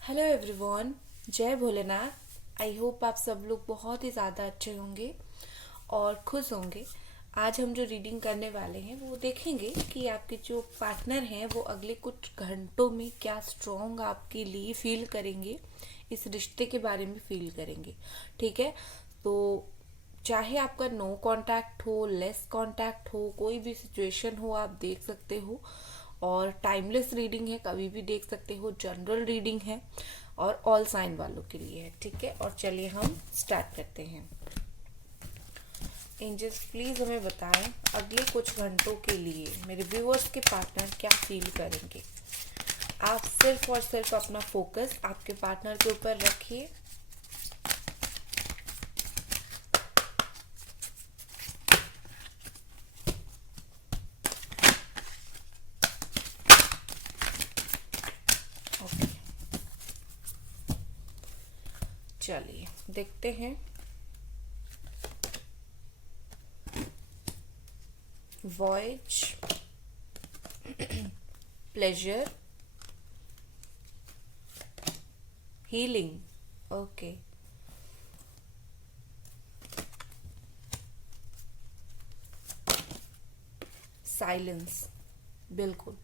Hello everyone. जय Bholenath. I hope आप सब लोग बहुत ही ज़्यादा अच्छे होंगे और खुश होंगे। आज हम जो रीडिंग करने वाले हैं वो देखेंगे कि आपके जो पार्टनर हैं वो अगले कुछ घंटों में क्या स्ट्रॉन्ग आपके लिए फील करेंगे, इस रिश्ते के बारे में फील करेंगे। ठीक है, तो चाहे आपका नो कांटेक्ट हो, लेस कांटेक्ट हो, कोई भी सिचुएशन हो, आप देख सकते हो। और टाइमलेस रीडिंग है, कभी भी देख सकते हो। जनरल रीडिंग है और ऑल साइन वालों के लिए है। ठीक है, और चलिए हम स्टार्ट करते हैं। एंजल्स प्लीज हमें बताएं अगले कुछ घंटों के लिए मेरे व्यूअर्स के पार्टनर क्या फील करेंगे। आप सिर्फ और सिर्फ अपना फोकस आपके पार्टनर के ऊपर रखिए। ओके, चलिए देखते हैं। Voyage, pleasure, healing. Okay, silence. बिल्कुल।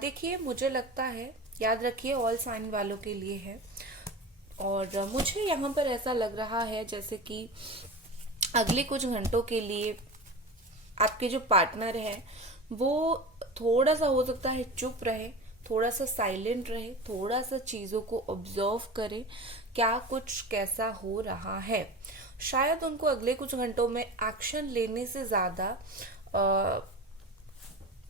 देखिए, मुझे लगता है, याद रखिए ऑल साइन वालों के लिए है। और मुझे यहाँ पर ऐसा लग रहा है जैसे कि अगले कुछ घंटों के लिए आपके जो पार्टनर है वो थोड़ा सा हो सकता है चुप रहे, थोड़ा सा साइलेंट रहे, थोड़ा सा चीज़ों को ऑब्जर्व करे क्या कुछ कैसा हो रहा है। शायद उनको अगले कुछ घंटों में एक्शन लेने से ज़्यादा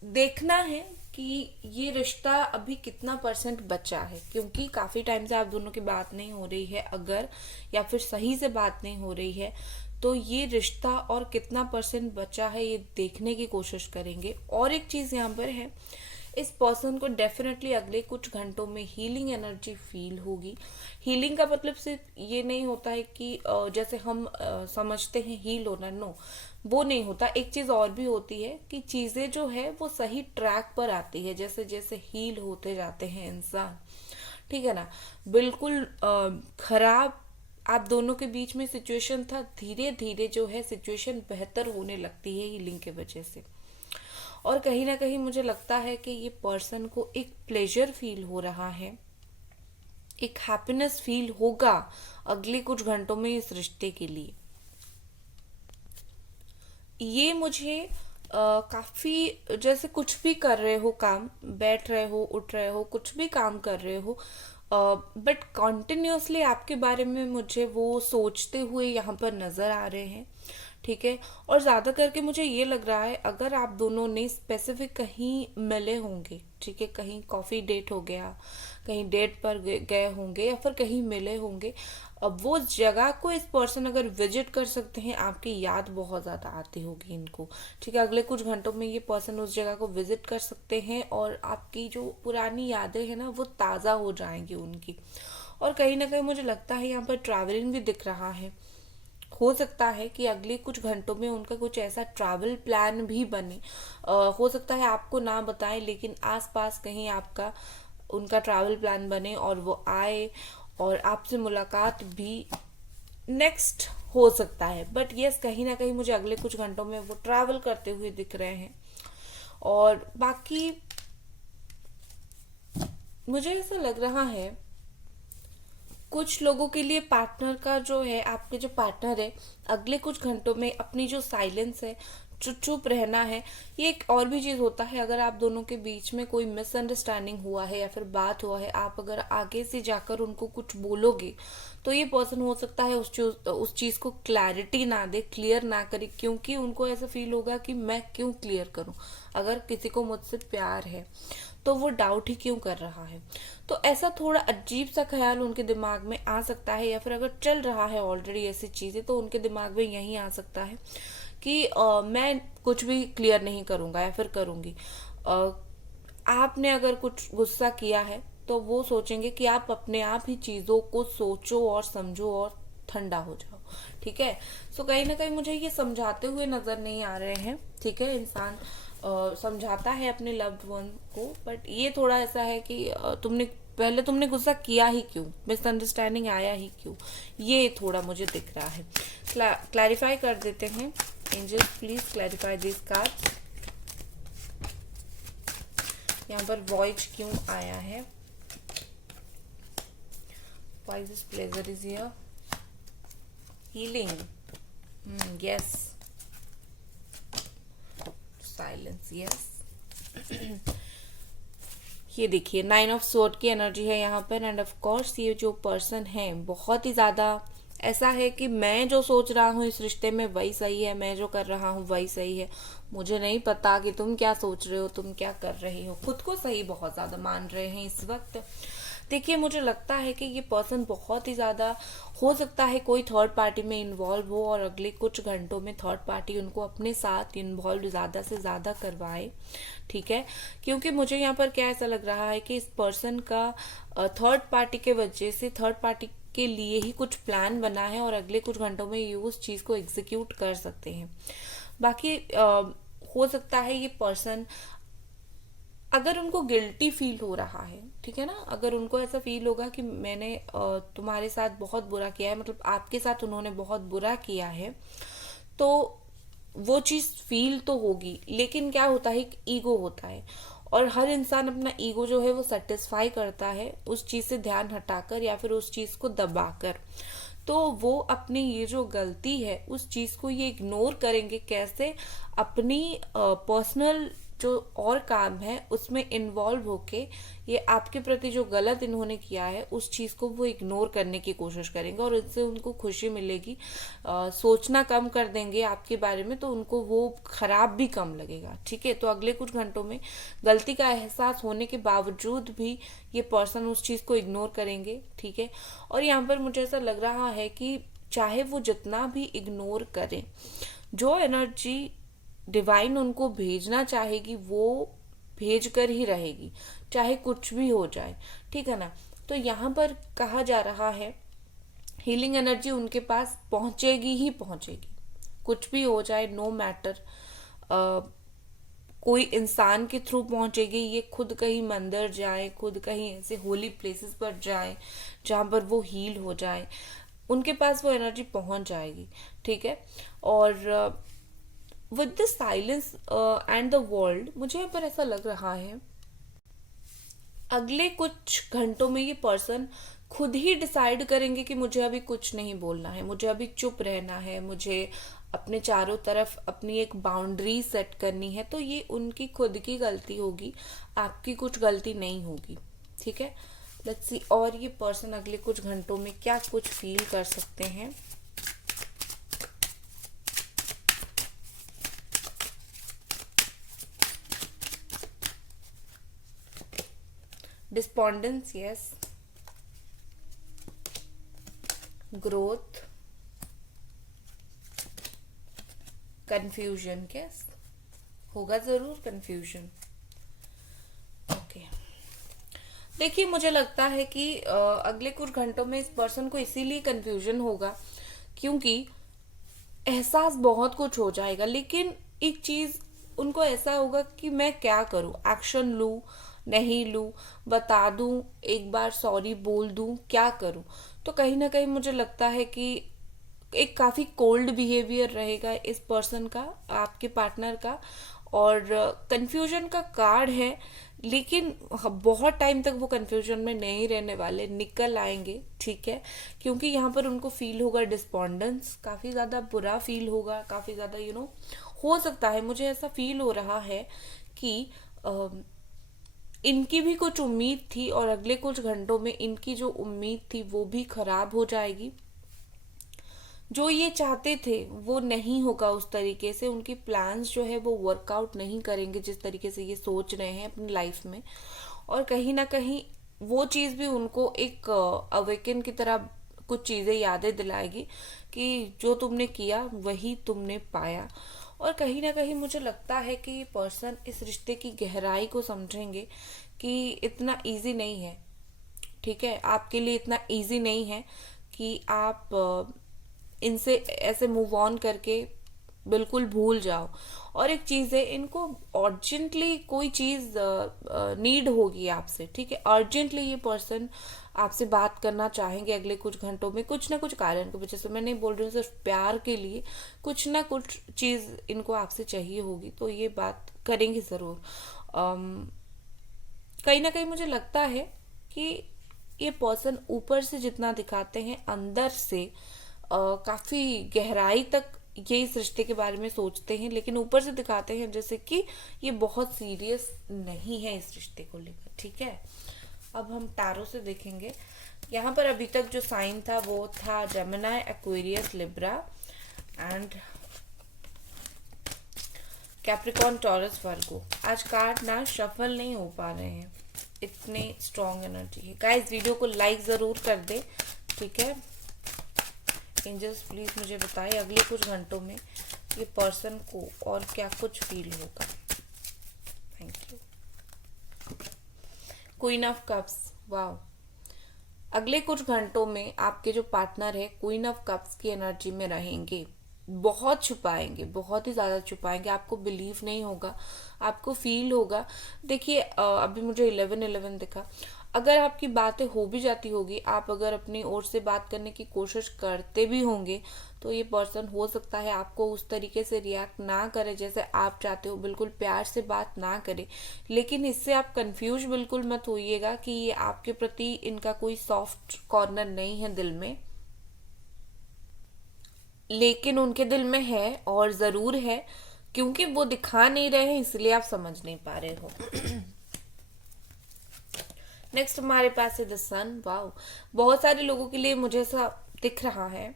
देखना है कि ये रिश्ता अभी कितना परसेंट बचा है, क्योंकि काफी टाइम से आप दोनों की बात नहीं हो रही है अगर, या फिर सही से बात नहीं हो रही है, तो ये रिश्ता और कितना परसेंट बचा है ये देखने की कोशिश करेंगे। और एक चीज यहाँ पर है, इस पर्सन को डेफिनेटली अगले कुछ घंटों में हीलिंग एनर्जी फील होगी। हीलिंग का मतलब सिर्फ ये नहीं होता है कि जैसे हम समझते हैं हील होना, नो, वो नहीं होता। एक चीज और भी होती है कि चीजें जो है वो सही ट्रैक पर आती है जैसे जैसे हील होते जाते हैं इंसान। ठीक है ना। बिल्कुल खराब आप दोनों के बीच में सिचुएशन था, धीरे धीरे जो है सिचुएशन बेहतर होने लगती है हीलिंग के वजह से। और कहीं ना कहीं मुझे लगता है कि ये पर्सन को एक प्लेजर फील हो रहा है, एक हैप्पीनेस फील होगा अगले कुछ घंटों में इस रिश्ते के लिए। ये मुझे काफी, जैसे कुछ भी कर रहे हो काम, बैठ रहे हो, उठ रहे हो, कुछ भी काम कर रहे हो, बट कॉन्टिन्यूसली आपके बारे में मुझे वो सोचते हुए यहाँ पर नजर आ रहे हैं। ठीक है, और ज्यादा करके मुझे ये लग रहा है अगर आप दोनों ने स्पेसिफिक कहीं मिले होंगे, ठीक है, कहीं कॉफी डेट हो गया, कहीं डेट पर गए होंगे या फिर कहीं मिले होंगे, अब वो जगह को इस पर्सन अगर विजिट कर सकते हैं, आपकी याद बहुत ज्यादा आती होगी इनको। ठीक है, अगले कुछ घंटों में ये पर्सन उस जगह को विजिट कर सकते हैं और आपकी जो पुरानी यादें हैं ना वो ताजा हो जाएंगी उनकी। और कहीं ना कहीं मुझे लगता है यहाँ पर ट्रैवलिंग भी दिख रहा है। हो सकता है कि अगले कुछ घंटों में उनका कुछ ऐसा ट्रैवल प्लान भी बने। हो सकता है आपको ना बताएं लेकिन आसपास कहीं आपका उनका ट्रैवल प्लान बने और वो आए और आपसे मुलाकात भी नेक्स्ट हो सकता है। बट यस, कहीं ना कहीं मुझे अगले कुछ घंटों में वो ट्रैवल करते हुए दिख रहे हैं। और बाकी मुझे ऐसा लग रहा है कुछ लोगों के लिए पार्टनर का जो है, आपके जो पार्टनर है अगले कुछ घंटों में अपनी जो साइलेंस है, जो चुप रहना है, ये एक और भी चीज होता है। अगर आप दोनों के बीच में कोई मिसअंडरस्टैंडिंग हुआ है या फिर बात हुआ है, आप अगर आगे से जाकर उनको कुछ बोलोगे तो ये पर्सन हो सकता है उस चीज को क्लैरिटी ना दे, क्लियर ना करे, क्योंकि उनको ऐसा फील होगा कि मैं क्यों क्लियर करूं। अगर किसी को मुझसे प्यार है तो वो डाउट ही क्यों कर रहा है। तो ऐसा थोड़ा अजीब सा ख्याल उनके दिमाग में आ सकता है, या फिर अगर चल रहा है ऑलरेडी ऐसी चीजें तो उनके दिमाग में यही आ सकता है कि मैं कुछ भी क्लियर नहीं करूंगा या फिर करूंगी। आपने अगर कुछ गुस्सा किया है तो वो सोचेंगे कि आप अपने आप ही चीजों को सोचो और समझो और ठंडा हो जाओ। ठीक है, सो कहीं ना कहीं मुझे ये समझाते हुए नजर नहीं आ रहे हैं। ठीक है, इंसान समझाता है अपने लव्ड वन को, बट ये थोड़ा ऐसा है कि तुमने पहले तुमने गुस्सा किया ही क्यों, मिसअंडरस्टैंडिंग आया ही क्यों, ये थोड़ा मुझे दिख रहा है। क्लैरिफाई कर देते हैं। Angels please clarify this cards. यहाँ पर वॉइज क्यों आया है, why this pleasure is here, healing, yes, silence, yes. ये देखिए 9 ऑफ स्वॉर्ड की एनर्जी है यहाँ पर। एंड ऑफ कोर्स ये जो पर्सन है बहुत ही ज्यादा ऐसा है कि मैं जो सोच रहा हूँ इस रिश्ते में वही सही है, मैं जो कर रहा हूँ वही सही है, मुझे नहीं पता कि तुम क्या सोच रहे हो, तुम क्या कर रही हो। खुद को सही बहुत ज्यादा मान रहे हैं इस वक्त। देखिए मुझे लगता है कि ये पर्सन बहुत ही ज्यादा, हो सकता है कोई थर्ड पार्टी में इन्वॉल्व हो और अगले कुछ घंटों में थर्ड पार्टी उनको अपने साथ इन्वॉल्व ज्यादा से ज्यादा करवाए, ठीक है। क्योंकि मुझे यहाँ पर क्या ऐसा लग रहा है कि इस पर्सन का थर्ड पार्टी के वजह से थर्ड पार्टी के लिए ही कुछ प्लान बना है और अगले कुछ घंटों में ये उस चीज को एग्जीक्यूट कर सकते हैं। बाकी हो सकता है ये पर्सन, अगर उनको गिल्टी फील हो रहा है, ठीक है ना, अगर उनको ऐसा फील होगा कि मैंने तुम्हारे साथ बहुत बुरा किया है, मतलब आपके साथ उन्होंने बहुत बुरा किया है, तो वो चीज फील तो होगी। लेकिन क्या होता है, एक ईगो होता है और हर इंसान अपना ईगो जो है वो सेटिस्फाई करता है उस चीज से ध्यान हटाकर या फिर उस चीज को दबाकर। तो वो अपनी ये जो गलती है उस चीज को ये इग्नोर करेंगे कैसे, अपनी पर्सनल जो और काम है उसमें इन्वॉल्व होके ये आपके प्रति जो गलत इन्होंने किया है उस चीज को वो इग्नोर करने की कोशिश करेंगे और इससे उनको खुशी मिलेगी। सोचना कम कर देंगे आपके बारे में तो उनको वो खराब भी कम लगेगा, ठीक है। तो अगले कुछ घंटों में गलती का एहसास होने के बावजूद भी ये पर्सन उस चीज को इग्नोर करेंगे, ठीक है। और यहाँ पर मुझे ऐसा लग रहा है कि चाहे वो जितना भी इग्नोर करें, जो एनर्जी डिवाइन उनको भेजना चाहेगी वो भेज कर ही रहेगी, चाहे कुछ भी हो जाए, ठीक है ना। तो यहाँ पर कहा जा रहा है हीलिंग एनर्जी उनके पास पहुंचेगी ही पहुंचेगी, कुछ भी हो जाए, नो मैटर। कोई इंसान के थ्रू पहुंचेगी, ये खुद कहीं मंदिर जाए, खुद कहीं ऐसे होली प्लेसेस पर जाए जहां पर वो हील हो जाए, उनके पास वो एनर्जी पहुंच जाएगी, ठीक है। और with the silence and the world, मुझे यहाँ पर ऐसा लग रहा है अगले कुछ घंटों में ये पर्सन खुद ही डिसाइड करेंगे कि मुझे अभी कुछ नहीं बोलना है, मुझे अभी चुप रहना है, मुझे अपने चारों तरफ अपनी एक बाउंड्री सेट करनी है। तो ये उनकी खुद की गलती होगी, आपकी कुछ गलती नहीं होगी, ठीक है। लेट्स सी और ये पर्सन अगले कुछ घंटों में क्या कुछ फील कर सकते हैं। Despondence, yes, growth, confusion, yes, होगा जरूर कंफ्यूजन, ओके। देखिए मुझे लगता है कि अगले कुछ घंटों में इस पर्सन को इसीलिए कंफ्यूजन होगा क्योंकि एहसास बहुत कुछ हो जाएगा, लेकिन एक चीज उनको ऐसा होगा कि मैं क्या करूं, एक्शन लूं नहीं लूं, बता दूं, एक बार सॉरी बोल दूं, क्या करूं। तो कहीं ना कहीं मुझे लगता है कि एक काफी कोल्ड बिहेवियर रहेगा इस पर्सन का, आपके पार्टनर का। और कंफ्यूजन का कार्ड है, लेकिन बहुत टाइम तक वो कंफ्यूजन में नहीं रहने वाले, निकल आएंगे, ठीक है। क्योंकि यहाँ पर उनको फील होगा डिस्पॉन्डेंस, काफी ज्यादा बुरा फील होगा, काफी ज्यादा हो सकता है, मुझे ऐसा फील हो रहा है कि इनकी भी कुछ उम्मीद थी और अगले कुछ घंटों में इनकी जो उम्मीद थी वो भी खराब हो जाएगी। जो ये चाहते थे वो नहीं होगा उस तरीके से, उनकी प्लान्स जो है वो वर्कआउट नहीं करेंगे जिस तरीके से ये सोच रहे हैं अपनी लाइफ में। और कहीं ना कहीं वो चीज भी उनको एक अवेकन की तरह कुछ चीजें यादें दिलाएगी कि जो तुमने किया वही तुमने पाया। और कहीं ना कहीं मुझे लगता है कि ये पर्सन इस रिश्ते की गहराई को समझेंगे कि इतना इजी नहीं है, ठीक है, आपके लिए इतना इजी नहीं है कि आप इनसे ऐसे मूव ऑन करके बिल्कुल भूल जाओ। और एक चीज़ है, इनको अर्जेंटली कोई चीज़ नीड होगी आपसे, ठीक है, अर्जेंटली ये पर्सन आपसे बात करना चाहेंगे अगले कुछ घंटों में, कुछ ना कुछ कारण की वजह से। मैं नहीं बोल रही हूँ सिर्फ प्यार के लिए, कुछ ना कुछ चीज़ इनको आपसे चाहिए होगी, तो ये बात करेंगे ज़रूर। कहीं ना कहीं मुझे लगता है कि ये पर्सन ऊपर से जितना दिखाते हैं, अंदर से काफी गहराई तक ये इस रिश्ते के बारे में सोचते हैं, लेकिन ऊपर से दिखाते हैं जैसे कि ये बहुत सीरियस नहीं है इस रिश्ते को लेकर, ठीक है। अब हम टैरो से देखेंगे। यहाँ पर अभी तक जो साइन था वो था Gemini, Aquarius, Libra and Capricorn, Taurus, Virgo. आज कार्ड ना शफल नहीं हो पा रहे हैं, इतने स्ट्रॉन्ग एनर्जी है। गाइस वीडियो को लाइक ज़रूर कर दे, ठीक है। एंजल्स प्लीज़ मुझे बताएं अगले कुछ घंटों में ये पर्सन को और क्या कुछ फील होगा। Thank you. Queen of cups, wow. अगले कुछ घंटों में आपके जो पार्टनर है क्वीन ऑफ कप्स की एनर्जी में रहेंगे। बहुत छुपाएंगे, बहुत ही ज़्यादा छुपाएंगे, आपको बिलीव नहीं होगा, आपको फील होगा। देखिए अभी मुझे 11-11 दिखा। अगर आपकी बातें हो भी जाती होगी, आप अगर अपनी ओर से बात करने की कोशिश करते भी होंगे, तो ये पर्सन हो सकता है आपको उस तरीके से रिएक्ट ना करे जैसे आप चाहते हो, बिल्कुल प्यार से बात ना करे। लेकिन इससे आप कंफ्यूज बिल्कुल मत होइएगा कि ये आपके प्रति इनका कोई सॉफ्ट कॉर्नर नहीं है दिल में, लेकिन उनके दिल में है और ज़रूर है, क्योंकि वो दिखा नहीं रहे हैं इसलिए आप समझ नहीं पा रहे हो। नेक्स्ट हमारे पास है द सन, वाओ। बहुत सारे लोगों के लिए मुझे ऐसा दिख रहा है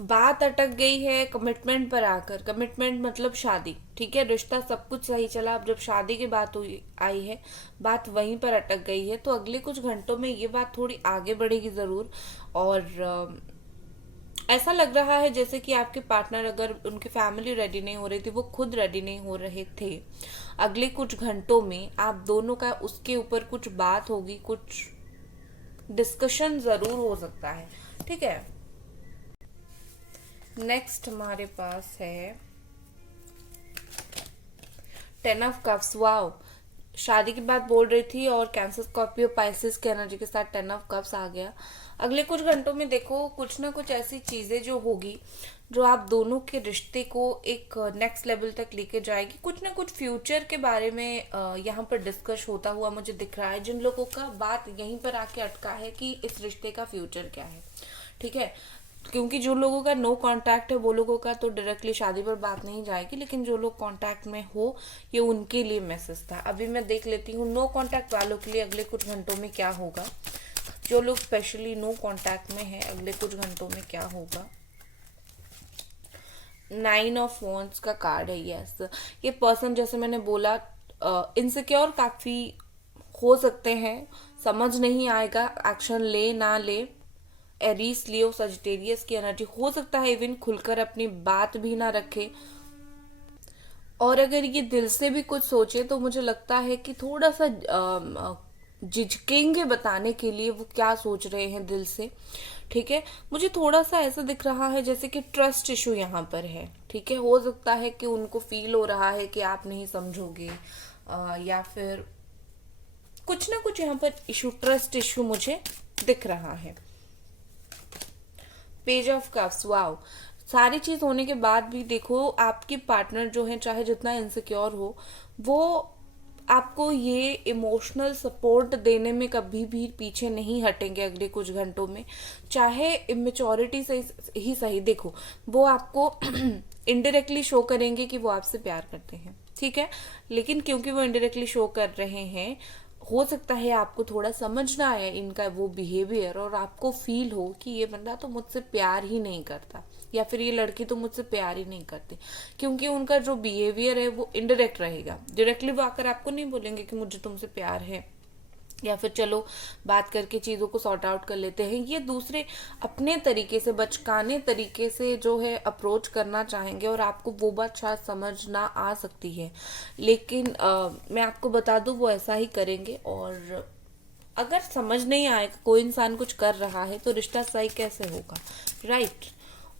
बात अटक गई है कमिटमेंट पर आकर। कमिटमेंट मतलब शादी, ठीक है, रिश्ता सब कुछ सही चला, अब जब शादी की बात हुई आई है, बात वहीं पर अटक गई है। तो अगले कुछ घंटों में ये बात थोड़ी आगे बढ़ेगी ज़रूर। और ऐसा लग रहा है जैसे कि आपके पार्टनर, अगर उनकी फैमिली रेडी नहीं हो रही थी, वो खुद रेडी नहीं हो रहे थे, अगले कुछ घंटों में आप दोनों का उसके ऊपर कुछ बात होगी, कुछ डिस्कशन जरूर हो सकता है, ठीक है। नेक्स्ट हमारे पास है 10 ऑफ कप्स, वाओ। शादी की बात बोल रही थी और कैंसर, स्कॉर्पियो, पाइसेस की एनर्जी के साथ 10 ऑफ कप्स आ गया। अगले कुछ घंटों में देखो कुछ ना कुछ ऐसी चीजें जो होगी जो आप दोनों के रिश्ते को एक नेक्स्ट लेवल तक लेके जाएगी। कुछ ना कुछ फ्यूचर के बारे में यहाँ पर डिस्कस होता हुआ मुझे दिख रहा है। जिन लोगों का बात यहीं पर आके अटका है कि इस रिश्ते का फ्यूचर क्या है, ठीक है, क्योंकि जो लोगों का नो कांटेक्ट है वो लोगों का तो डायरेक्टली शादी पर बात नहीं जाएगी, लेकिन जो लोग कांटेक्ट में हो ये उनके लिए मैसेज था। अभी मैं देख लेती हूँ नो कांटेक्ट वालों के लिए अगले कुछ घंटों में क्या होगा। जो लोग स्पेशली नो कांटेक्ट में है अगले कुछ घंटों में क्या होगा। 9 ऑफ वॉन्ड्स का कार्ड है, यस। ये पर्सन जैसे मैंने बोला इनसिक्योर काफी हो सकते हैं, समझ नहीं आएगा एक्शन ले ना ले। एरीस, लियो, सजिटेरियस की एनर्जी हो सकता है, इवन खुलकर अपनी बात भी ना रखे। और अगर ये दिल से भी कुछ सोचे तो मुझे लगता है कि थोड़ा सा झिझकेंगे बताने के लिए वो क्या सोच रहे हैं दिल से, ठीक है। मुझे थोड़ा सा ऐसा दिख रहा है जैसे कि ट्रस्ट इशू यहाँ पर है, ठीक है। हो सकता है कि उनको फील हो रहा है कि आप नहीं समझोगे, या फिर कुछ ना कुछ यहाँ पर इशू, ट्रस्ट इशू मुझे दिख रहा है। Page of cups, wow. सारी चीज होने के बाद भी देखो आपकी पार्टनर जो है, चाहे जितना इनसिक्योर हो, वो आपको ये इमोशनल सपोर्ट देने में कभी भी पीछे नहीं हटेंगे अगले कुछ घंटों में। चाहे इमेच्योरिटी से ही सही, देखो वो आपको इनडायरेक्टली शो करेंगे कि वो आपसे प्यार करते हैं, ठीक है, लेकिन क्योंकि वो इनडायरेक्टली शो कर रहे हैं, हो सकता है आपको थोड़ा समझ ना आए इनका वो बिहेवियर, और आपको फील हो कि ये बंदा तो मुझसे प्यार ही नहीं करता, या फिर ये लड़की तो मुझसे प्यार ही नहीं करती, क्योंकि उनका जो बिहेवियर है वो इनडायरेक्ट रहेगा। डायरेक्टली वो आकर आपको नहीं बोलेंगे कि मुझे तुमसे प्यार है, या फिर चलो बात करके चीज़ों को सॉर्ट आउट कर लेते हैं। ये दूसरे अपने तरीके से, बचकाने तरीके से जो है अप्रोच करना चाहेंगे, और आपको वो बात शायद समझ ना आ सकती है, लेकिन मैं आपको बता दूं वो ऐसा ही करेंगे। और अगर समझ नहीं आएगा कोई इंसान कुछ कर रहा है तो रिश्ता सही कैसे होगा, राइट।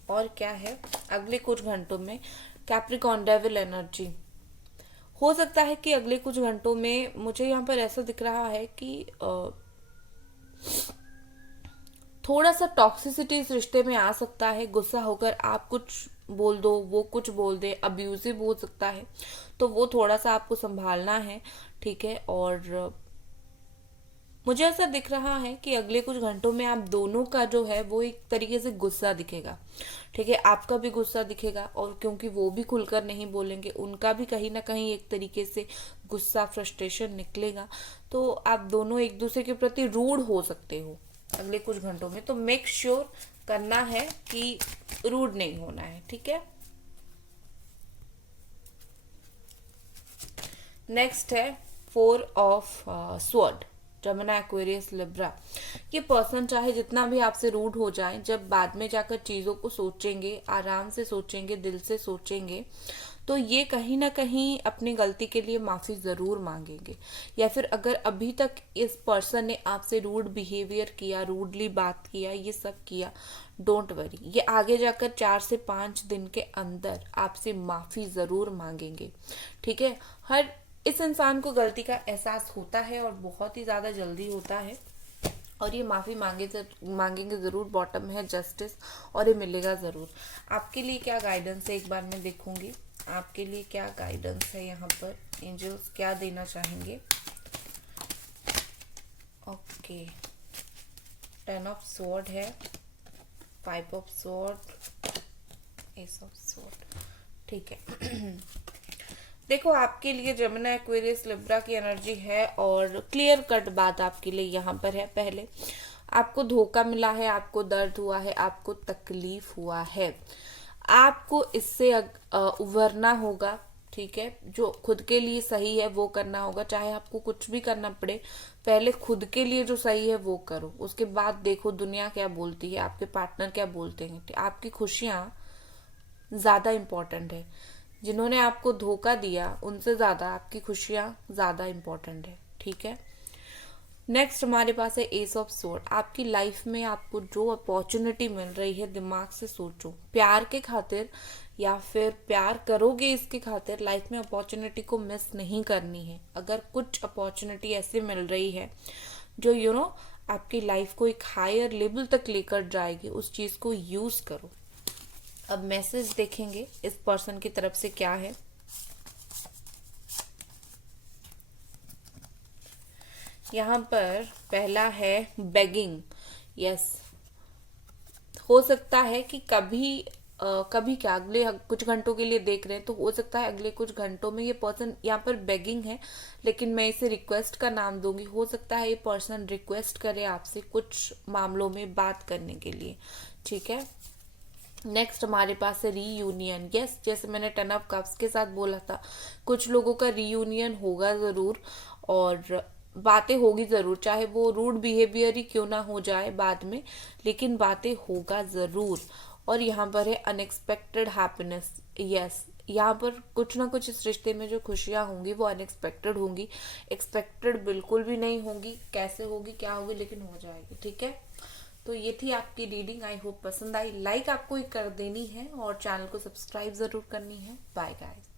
और क्या है अगले कुछ घंटों में? Capricorn devil energy. हो सकता है कि अगले कुछ घंटों में मुझे यहाँ पर ऐसा दिख रहा है कि थोड़ा सा टॉक्सिसिटी इस रिश्ते में आ सकता है। गुस्सा होकर आप कुछ बोल दो, वो कुछ बोल दे, अब्यूजिव हो सकता है, तो वो थोड़ा सा आपको संभालना है, ठीक है। और मुझे ऐसा दिख रहा है कि अगले कुछ घंटों में आप दोनों का जो है वो एक तरीके से गुस्सा दिखेगा, ठीक है। आपका भी गुस्सा दिखेगा, और क्योंकि वो भी खुलकर नहीं बोलेंगे, उनका भी कहीं ना कहीं एक तरीके से गुस्सा, फ्रस्ट्रेशन निकलेगा। तो आप दोनों एक दूसरे के प्रति रूड हो सकते हो अगले कुछ घंटों में। तो मेक श्योर करना है कि रूड नहीं होना है, ठीक है। नेक्स्ट है 4 of sword, Jamuna, Aquarius, Libra. ये पर्सन चाहे जितना भी आपसे रूड हो जाए, जब बाद में जाकर चीजों को सोचेंगे, आराम से सोचेंगे, दिल से सोचेंगे, तो ये कहीं ना कहीं अपनी गलती के लिए माफी जरूर मांगेंगे। या फिर अगर अभी तक इस पर्सन ने आपसे रूड बिहेवियर किया, रूडली बात किया, ये सब किया, डोंट वरी, ये आगे जाकर 4 से 5 दिन के अंदर आपसे माफी जरूर मांगेंगे, ठीक है। हर इस इंसान को गलती का एहसास होता है और बहुत ही ज्यादा जल्दी होता है, और ये माफी मांगेंगे जरूर। बॉटम है जस्टिस, और ये मिलेगा जरूर। आपके लिए क्या गाइडेंस है एक बार मैं देखूंगी, आपके लिए क्या गाइडेंस है यहाँ पर, एंजल्स क्या देना चाहेंगे। ओके, 10 ऑफ स्वॉर्ड है, 5 of sword, S of sword, ठीक है। देखो, आपके लिए जमुना, एक्वेरियस, लिब्रा की एनर्जी है, और क्लियर कट बात आपके लिए यहाँ पर है। पहले आपको धोखा मिला है, आपको दर्द हुआ है, आपको तकलीफ हुआ है, आपको इससे उभरना होगा, ठीक है। जो खुद के लिए सही है वो करना होगा, चाहे आपको कुछ भी करना पड़े, पहले खुद के लिए जो सही है वो करो, उसके बाद देखो दुनिया क्या बोलती है, आपके पार्टनर क्या बोलते हैं। आपकी खुशियां ज्यादा इम्पोर्टेंट है। जिन्होंने आपको धोखा दिया उनसे ज्यादा आपकी खुशियां ज्यादा इम्पोर्टेंट है, ठीक है। नेक्स्ट हमारे पास है एस ऑफ स्वॉर्ड। आपकी लाइफ में आपको जो अपॉर्चुनिटी मिल रही है, दिमाग से सोचो, प्यार के खातिर या फिर प्यार करोगे इसके खातिर, लाइफ में अपॉर्चुनिटी को मिस नहीं करनी है। अगर कुछ अपॉर्चुनिटी ऐसे मिल रही है जो आपकी लाइफ को एक हायर लेवल तक लेकर जाएगी, उस चीज को यूज करो। अब मैसेज देखेंगे इस पर्सन की तरफ से क्या है। यहाँ पर पहला है बेगिंग। यस, हो सकता है कि कभी क्या अगले कुछ घंटों के लिए देख रहे हैं, तो हो सकता है अगले कुछ घंटों में ये पर्सन, यहाँ पर बेगिंग है लेकिन मैं इसे रिक्वेस्ट का नाम दूंगी। हो सकता है ये पर्सन रिक्वेस्ट करे आपसे कुछ मामलों में बात करने के लिए, ठीक है। नेक्स्ट हमारे पास है रीयूनियन। यस, जैसे मैंने 10 ऑफ कप्स के साथ बोला था, कुछ लोगों का रीयूनियन होगा जरूर, और बातें होगी जरूर, चाहे वो रूड बिहेवियर ही क्यों ना हो जाए बाद में, लेकिन बातें होगा जरूर। और यहाँ पर है अनएक्सपेक्टेड हैप्पीनेस। यस, यहाँ पर कुछ ना कुछ इस रिश्ते में जो खुशियां होंगी वो अनएक्सपेक्टेड होंगी, एक्सपेक्टेड बिल्कुल भी नहीं होंगी। कैसे होगी, क्या होगी, लेकिन हो जाएगी, ठीक है। तो ये थी आपकी रीडिंग, आई होप पसंद आई। लाइक आपको ही कर देनी है और चैनल को सब्सक्राइब जरूर करनी है। Bye guys.